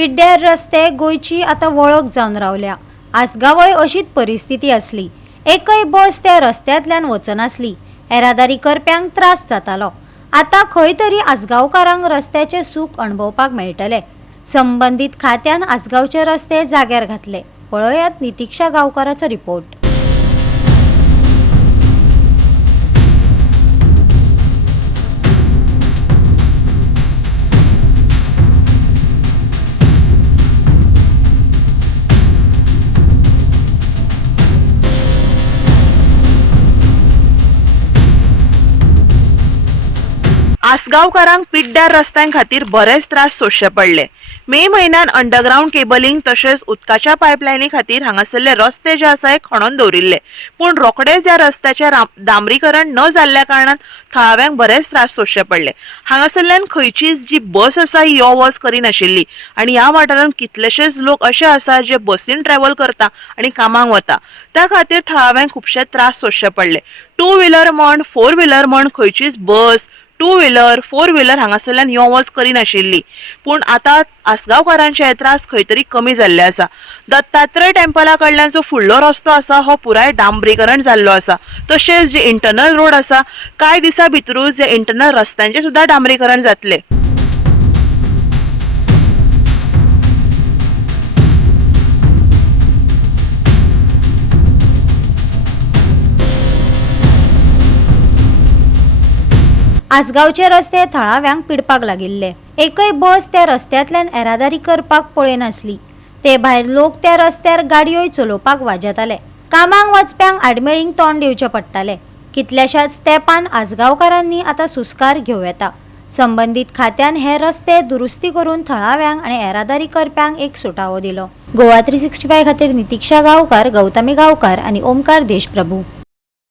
पिड्ड्यार रस्ते गोयची आता वळख जावन रावल्या। आसगावय अशीच परिस्थिती असली। एकय बस त्या रस्त्यातल्यान वचनासली। येरादारी करप्यांक त्रास जातालो। आता खंय तरी आसगावकारांक रस्त्याचे सूख अणभवपाक मेळटले। संबंधित खात्यान आसगावचे रस्ते जाग्यार घातले। पळयात नितीक्षा गांवकाराचो रिपोर्ट। आसगावकारांक पिड्ड्यार रस्त्यां खातीर बरेच त्रास सोंसचे पडले। मे म्हयन्यान अंडरग्राउंड केबलिंग तशेंच उदकाच्या पायपलायनी खातीर हांगासरले रस्ते जे आसा खणून दवरिल्ले, पूण रोखडेच ह्या रस्त्याचे डांबरीकरण न जाल्ल्या कारणान थळाव्यांक बरेच त्रास सोंसचे पडले। हांगासरल्यान खंयचीच जी बस आसा ही यो वच करिनाशिल्ली आनी ह्या वाठारांत कितलेशेच लोक अशे आसा जे बसीन ट्रॅव्हल करता आनी कामाक वता। त्या खातीर थळाव्यांक खुबशे त्रास सोंसचे पडले। 2 व्हिलर म्हण 4 व्हिलर म्हण खंयचीच बस 2 व्हिलर 4 व्हिलर हांगासरल्यान यो वच करिनाशिल्ली, पूण आता आसगावकारांचे हे त्रास खंय तरी कमी जाल्ले आसा। दत्तात्रय टेम्पला कडल्यान जो फुडलो रस्तो आसा हो पुराय डांबरीकरण जाल्लो आसा। तशेंच जे इंटरनल रोड आसा कांय दिसा भितरूच जे इंटरनल रस्त्यांचे सुद्धा डांबरीकरण जातले। आसगावचे रस्ते थळाव्यांक पिडपाक लागिल्ले। एकय बस त्या रस्त्यातल्यान येरादारी करपाक पळयनासली। ते भायर लोक त्या रस्त्यार गाडयोय चलोवपाक वाजताले। कामाक वचप्यांक आडमेळींक तोंड दिवचे पडटाले। कितल्याशाच तेंपान आसगावकारांनी आता सुस्कार घेवं येता। संबंधित खात्यान हे रस्ते दुरुस्ती करून थळाव्यांक आनी येरादारी करप्यांक एक सुटावो दिलो। गोवा 365 खातीर नितीक्षा गांवकार, गौतमी गांवकार आनी ओमकार देशप्रभू।